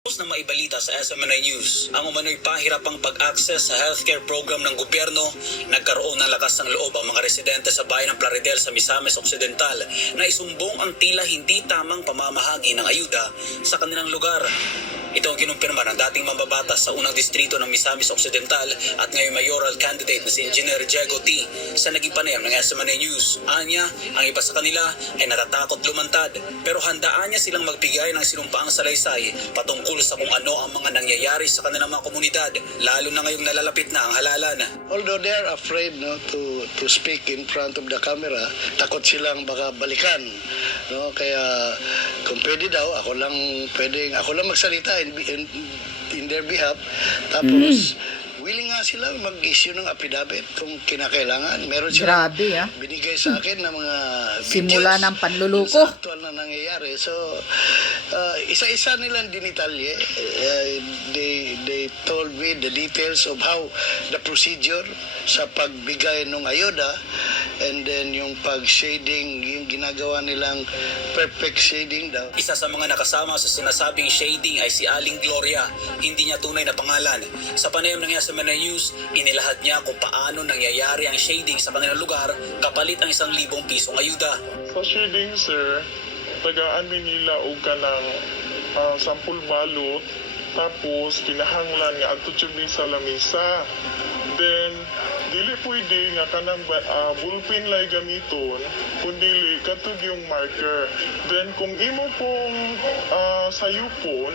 Na maibalita sa SMNI News, ang umano'y pahirapang pag-access sa healthcare program ng gobyerno, nagkaroon ng lakas ng loob ang mga residente sa bayan ng Plaridel sa Misamis Occidental na isumbong ang tila hindi tamang pamamahagi ng ayuda sa kanilang lugar. Ito ang kinumpirma ng dating mambabatas sa unang distrito ng Misamis Occidental at ngayon mayoral candidate na si Engineer Diego T. sa naging panayam ng SMNI News. Anya, ang iba sa kanila ay natatakot lumantad pero handaan niya silang magbigay ng sinumpaang salaysay patungkol sa kung ano ang mga nangyayari sa kanilang mga komunidad, lalo na ngayong nalalapit na ang halalan. Although they are afraid to speak in front of the camera, takot silang baka balikan. Kaya kung pwede daw, ako lang magsalita in their behalf. Tapos willing nga sila mag-issue ng affidavit kung kinakailangan. Meron sila binigay sa akin ng mga simula ng panluloko sa actual na nangyayari. So, isa-isa nilang dinitalye. They told me the details of how the procedure sa pagbigay ng ayuda, and then yung pag-shading, yung ginagawa nilang perfect shading daw. Isa sa mga nakasama sa sinasabing shading ay si Aling Gloria. Hindi niya tunay na pangalan. Sa panayam ng SMNI News, inilahad niya kung paano nangyayari ang shading sa kanilang lugar kapalit ang 1,000 pisong ayuda. Sa shading, sir, tagaan nila og kanang sampul balot, tapos kinahanglan nga adto sa lamisa. Then dili pwede nga kanang ballpen lay gamiton, kundi katug yung marker. Then kung imo pong sayupon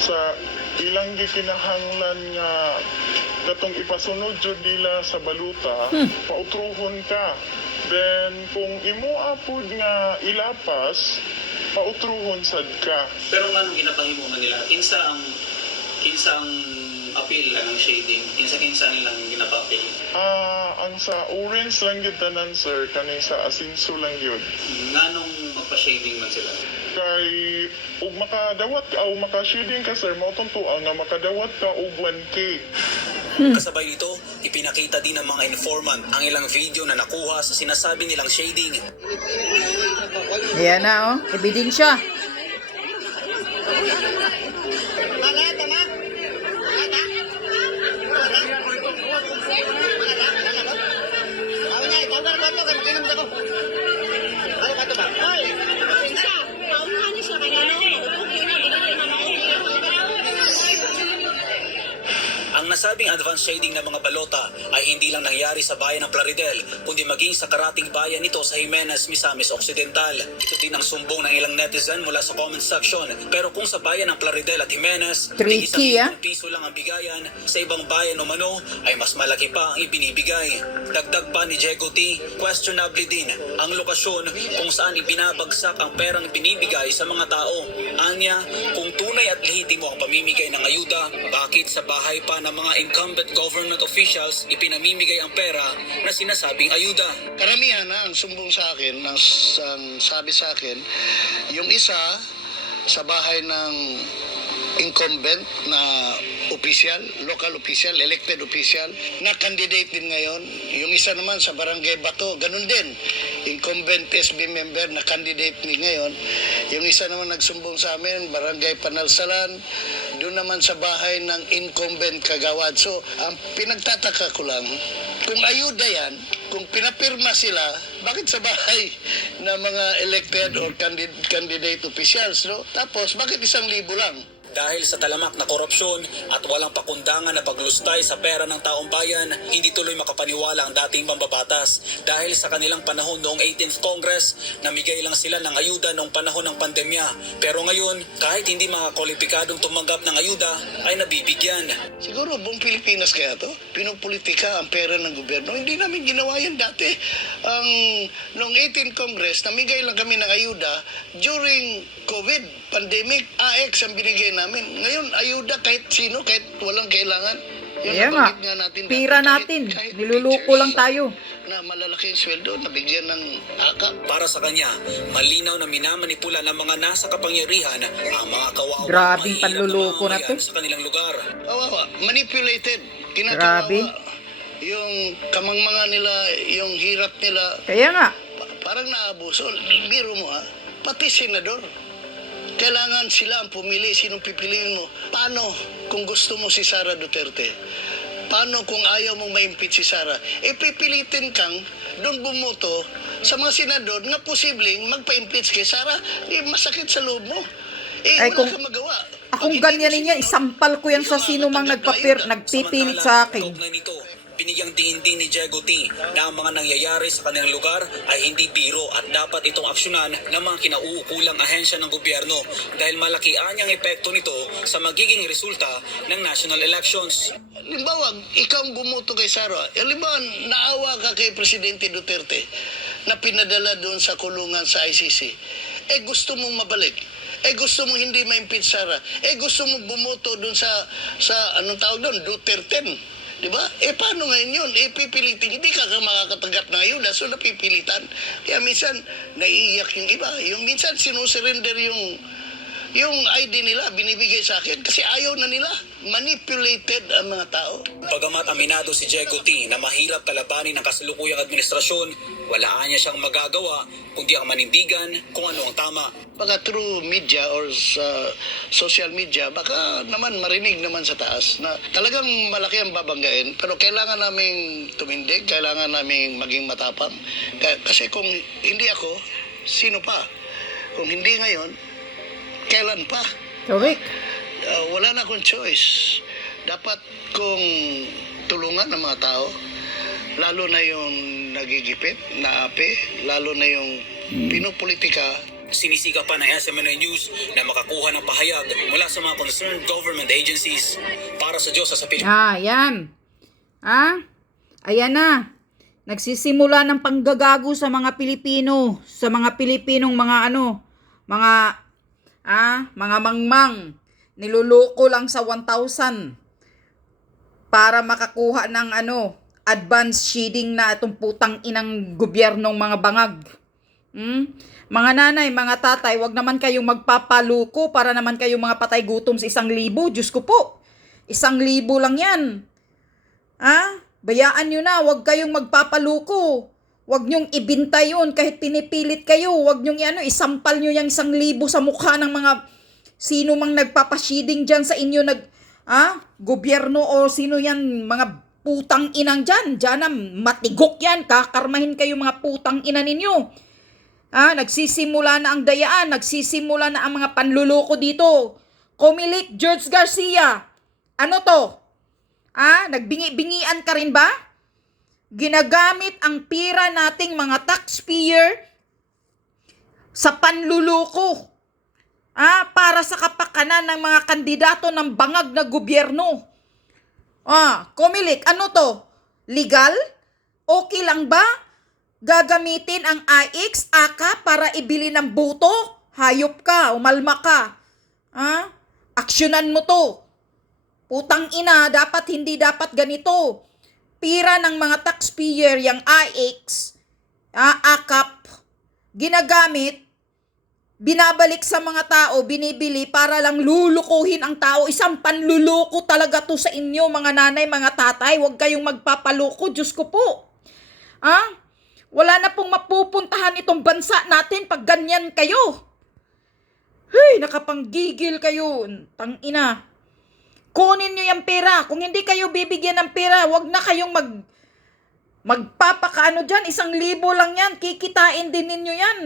sa ilang gikinahanglan nga katong ipasunod jud nila sa baluta, pautruhon ka. Then kung imo apod nga ilapas, pautruhon sad ka. Pero anong ginapahimo nila? Kinsa ang appeal ng shading? Kinsa nilang ginapa-appeal? Ang sa orange lang yun tanan, sir, kanay sa asinso lang yun. Nganong magpa-shading man sila? Kay ug makadawat ka o maka-shading ka, sir, mautuntuan nga makadawat ka og 1K. Kasabay nito, ipinakita din ng mga informant ang ilang video na nakuha sa sinasabi nilang shading. Ayan na, ebidensya. Ang nasabing advanced shading ng mga balota ay hindi lang nangyari sa bayan ng Plaridel, kundi maging sa karating bayan nito sa Jimenez, Misamis Occidental. Ito din ang sumbong ng ilang netizen mula sa comment section. Pero kung sa bayan ng Plaridel at Jimenez, tricky, piso lang ang bigayan, sa ibang bayan o mano ay mas malaki pa ang ibinibigay. Dagdag pa ni Diego T, questionable din ang lokasyon kung saan ibinabagsak ang perang binibigay sa mga tao. Anya, kung tunay at lehitimo ang pamimigay ng ayuda, bakit sa bahay pa ng mga incumbent government officials ipinamimigay ang pera na sinasabing ayuda? Karamihan na ang sumbong sa akin, ang sabi sa akin, yung isa sa bahay ng incumbent na official, local official, elected official, na candidate din ngayon. Yung isa naman sa Barangay Bato, ganun din. Incumbent SB member na candidate din ngayon. Yung isa naman nagsumbong sa amin, Barangay Panalsalan, doon naman sa bahay ng incumbent Kagawad. So, ang pinagtataka ko lang, kung ayuda yan, kung pinapirma sila, bakit sa bahay ng mga elected or candidate officials, no? Tapos, bakit 1,000 lang? Dahil sa talamak na korupsyon at walang pakundangan na paglustay sa pera ng taong bayan, hindi tuloy makapaniwala ang dating mambabatas. Dahil sa kanilang panahon noong 18th Congress, namigay lang sila ng ayuda noong panahon ng pandemya. Pero ngayon, kahit hindi mga kwalipikadong tumanggap ng ayuda, ay nabibigyan. Siguro buong Pilipinas kaya to, pinupolitika ang pera ng gobyerno. Hindi namin ginawa yan dati. Noong 18th Congress, namigay lang kami ng ayuda during COVID pandemic. AX ang binigay namin. Ngayon, ayuda kahit sino, kahit walang kailangan. Kaya nga, pira natin. Niluluko lang tayo. Na malalaking sweldo, nabigyan ng akap. Para sa kanya, malinaw na minamanipula ng mga nasa kapangyarihan ang mga kawawa Grabing panluloko na to. sa kanilang lugar. Kawawa, manipulated. Grabe. Yung kamangmanga nila, yung hirap nila. Kaya nga. Parang naabuso. Biro mo pati senador. Kailangan sila ang pumili, sinong pipiliin mo. Paano kung gusto mo si Sara Duterte? Paano kung ayaw mong ma-impeach si Sara? Pipilitin kang doon bumoto sa mga senador na posibleng magpa-impeach kay Sara. Masakit sa loob mo. Ay, Wala kung- kang magawa. Akong Pag hindi ganyan mo ninyo, sinunod, isampal ko yan sa hindi sino mang matatanggap na ayuda. nagpipilit Samantala, sa akin. kaugnay nito, binigyang diin din ni Diego T na ang mga nangyayari sa kanilang lugar ay hindi biro at dapat itong aksyonan ng mga kinauukulang ahensya ng gobyerno dahil malaki anyang epekto nito sa magiging resulta ng national elections. Limbawa, ikaw ang bumoto kay Sara. Limbawa, naawa ka kay Presidente Duterte na pinadala doon sa kulungan sa ICC. Gusto mong mabalik. Gusto mong hindi ma-impeach Sara. Gusto mong bumoto doon sa anong tawag doon? Duterte. Di ba? Paano ngayon yun? Pipilitin. Hindi ka makakatanggap ng ayuda. So, napipilitan. Kaya minsan, naiiyak yung iba. Yung minsan, sinusurrender yung ID nila, binibigay sa akin kasi ayaw na nila. Manipulated ang mga tao. Bagamat aminado si Diego T na mahirap kalabanin ng kasalukuyang administrasyon, wala niya siyang magagawa kundi ang manindigan kung ano ang tama. Baka through media or sa social media, baka naman marinig naman sa taas na talagang malaki ang babanggain. Pero kailangan naming tumindig, kailangan naming maging matapang. Kasi kung hindi ako, sino pa? Kung hindi ngayon, kailan pa? Correct. Wala na akong choice. Dapat kong tulungan ng mga tao, lalo na yung nagigipit, naapi, lalo na yung pinupolitika. Sinisika pa ng SMNI News na makakuha ng pahayag mula sa mga concerned government agencies para sa Diyos sa Pilipinas. Yan. Ayan na. Nagsisimula ng panggagago sa mga Pilipino, sa mga Pilipinong mga mga mangmang. Niluloko lang sa 1,000 para makakuha ng advance shading na itong putang inang gobyernong mga bangag. Mga nanay, mga tatay, wag naman kayong magpapaluko para naman kayong mga patay gutom sa 1,000. Diyos ko po, 1,000 lang yan. Bayaan nyo na, wag kayong magpapaluko. Wag nyong ibinta yun kahit pinipilit kayo. Wag nyong isampal nyo yung 1,000 sa mukha ng mga sino mang nagpapashiding dyan sa inyo gobyerno o sino yan, mga putang inang dyan. Dyan na, matigok yan. Kakarmahin kayo mga putang ina ninyo. Nagsisimula na ang dayaan. Nagsisimula na ang mga panluloko dito. Comelec George Garcia. Ano to? Nagbingi-bingian ka rin ba? Ginagamit ang pira nating mga taxpayer sa panluloko. Para sa kapakanan ng mga kandidato ng bangag na gobyerno. Comelec, ano to? Legal? Okay lang ba? Gagamitin ang IX, AKA para ibili ng boto? Hayop ka, umalma ka. Aksyonan mo to. Putang ina, hindi dapat ganito. Pira ng mga taxpayer, yung IX, AKAP, ginagamit, binabalik sa mga tao, binibili para lang lulukuhin ang tao. Isang panluluko talaga to sa inyo, mga nanay, mga tatay. Huwag kayong magpapaluko, Diyos ko po. Wala na pong mapupuntahan itong bansa natin pag ganyan kayo. Nakapanggigil kayo. Tangina. Kunin nyo yung pera. Kung hindi kayo bibigyan ng pera, huwag na kayong magpapakaano dyan. 1,000 lang yan. Kikitain din ninyo yan.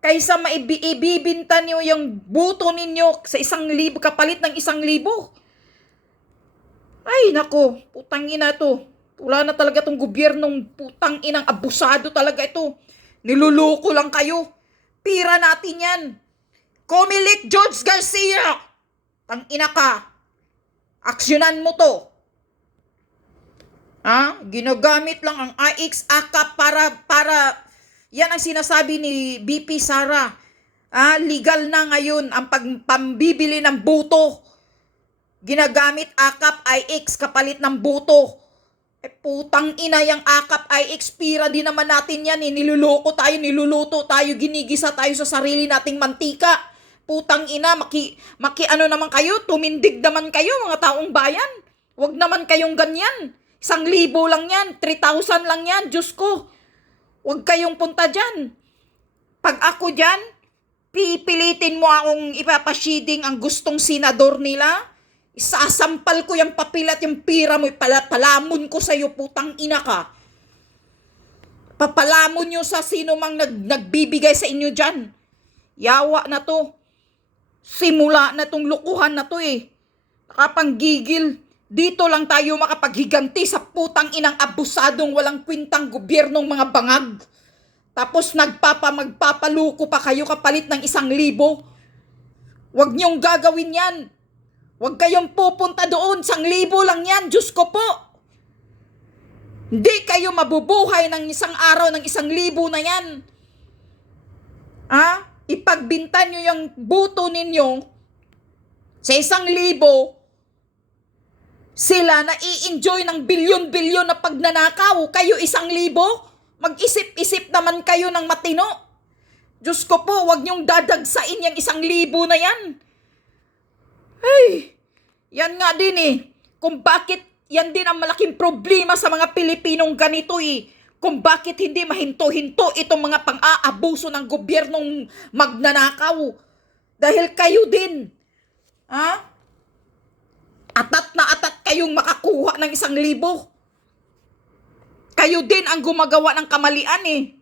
Kaysa maibibinta niyo yung buto ninyo sa 1,000, kapalit ng 1,000. Ay, nako, putang ina to. Wala na talaga tong gobyernong putang inang abusado talaga ito. Niluloko lang kayo. Pira natin yan. Comelec George Garcia. Tang ina ka. Aksyonan mo to. Ginagamit lang ang IX, AKAP para yan ang sinasabi ni BP Sara. Legal na ngayon ang pambibili ng boto. Ginagamit AKAP, IX, kapalit ng boto. Putang ina yung AKAP, IX, pira din naman natin yan. Niluloko tayo, niluluto tayo, ginigisa tayo sa sarili nating mantika. Putang ina, ano naman kayo, tumindig naman kayo mga taong bayan. Huwag naman kayong ganyan. 1,000 lang yan, 3,000 lang yan, Diyos ko. Huwag kayong punta dyan. Pag ako dyan, pipilitin mo akong ipapashiding ang gustong senador nila? Isasampal ko yung papel at yung pira mo, palamon ko sa'yo, putang ina ka. Papalamon nyo sa sino mang nagbibigay sa inyo dyan. Yawa na to. Simula na tong lukuhan na to eh. Nakapanggigil. Dito lang tayo makapaghiganti sa putang inang abusadong walang kwintang gobyernong mga bangag. Tapos magpapaluko pa kayo kapalit ng 1,000. Huwag niyong gagawin yan. Huwag kayong pupunta doon. 1,000 lang yan. Diyos ko po. Hindi kayo mabubuhay ng isang araw ng 1,000 na yan. Ipagbintan nyo yung buto ninyo sa 1,000, sila na i-enjoy ng bilyon-bilyon na pagnanakaw. Kayo 1,000? Mag-isip-isip naman kayo ng matino. Diyos ko po, huwag niyong dadagsain yung 1,000 na yan. Ay, yan nga din eh. Kung bakit yan din ang malaking problema sa mga Pilipinong ganito eh. Kung bakit hindi mahinto-hinto itong mga pang-aabuso ng gobyernong magnanakaw. Dahil kayo din. Atat na atat kayong makakuha ng 1,000. Kayo din ang gumagawa ng kamalian eh.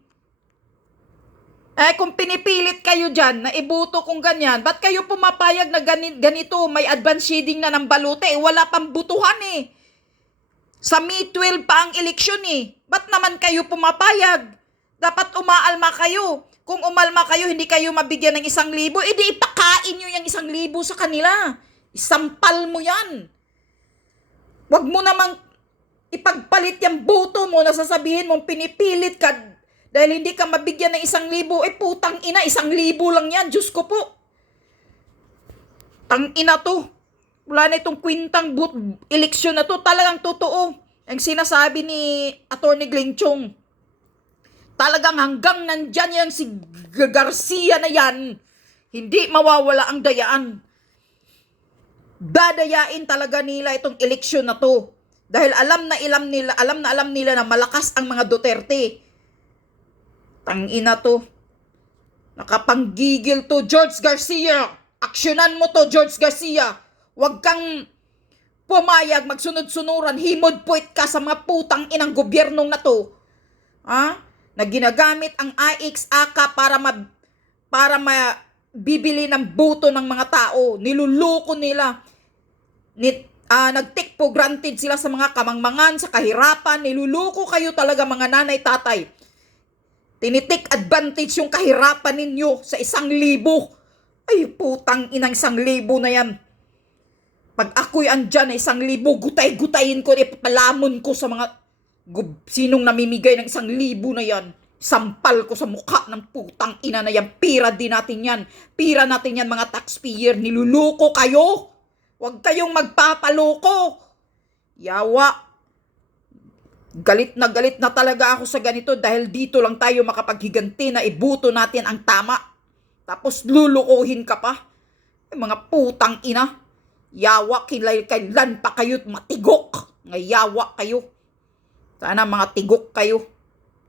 Kung pinipilit kayo dyan na ibuto kung ganyan, ba't kayo pumapayag na ganito, may advance shading na ng balota eh, wala pang butuhan eh. Sa May 12 pa ang eleksyon eh. Ba't naman kayo pumapayag? Dapat umaalma kayo. Kung umalma kayo, hindi kayo mabigyan ng 1,000, di ipakain nyo yung 1,000 sa kanila. Isampal mo yan. Wag mo namang ipagpalit yung boto mo na sasabihin mong pinipilit ka dahil hindi ka mabigyan ng 1,000. Putang ina, 1,000 lang yan. Diyos ko po. Tang ina to. Wala na itong kwintang eleksyon na to. Talagang totoo. Ang sinasabi ni Atty. Glenn Chong. Talagang hanggang nandyan yan si Garcia na yan, hindi mawawala ang dayaan. Dadayain talaga nila itong eleksyon na to. Dahil alam na alam nila na malakas ang mga Duterte. Tangina to. Nakapanggigil to, George Garcia. Aksyonan mo to, George Garcia. Huwag kang pumayag, magsunod-sunuran, himod-puwit ka sa mga putang inang gobyernong na to. Na ginagamit ang AX-AK para mabibili ng boto ng mga tao. Niluluko nila. Nag-take for granted sila sa mga kamangmangan, sa kahirapan. Niluluko kayo talaga mga nanay-tatay. Tinitik advantage yung kahirapan ninyo sa 1,000. Ay, putang inang 1,000 na yan. Pag ako'y andyan na 1,000, gutay-gutayin ko, ipapalamon ko sa mga sinong namimigay ng 1,000 na yan. Sampal ko sa mukha ng putang ina na yan. Pira din natin yan. Pira natin yan mga taxpayer. Niluluko kayo. Huwag kayong magpapaloko. Yawa. Galit na talaga ako sa ganito dahil dito lang tayo makapaghiganti na ibuto natin ang tama. Tapos lulukuhin ka pa. Mga putang ina. Yawa, kailan pa kayo't matigok. Ngayawa kayo. Sana mga tigok kayo.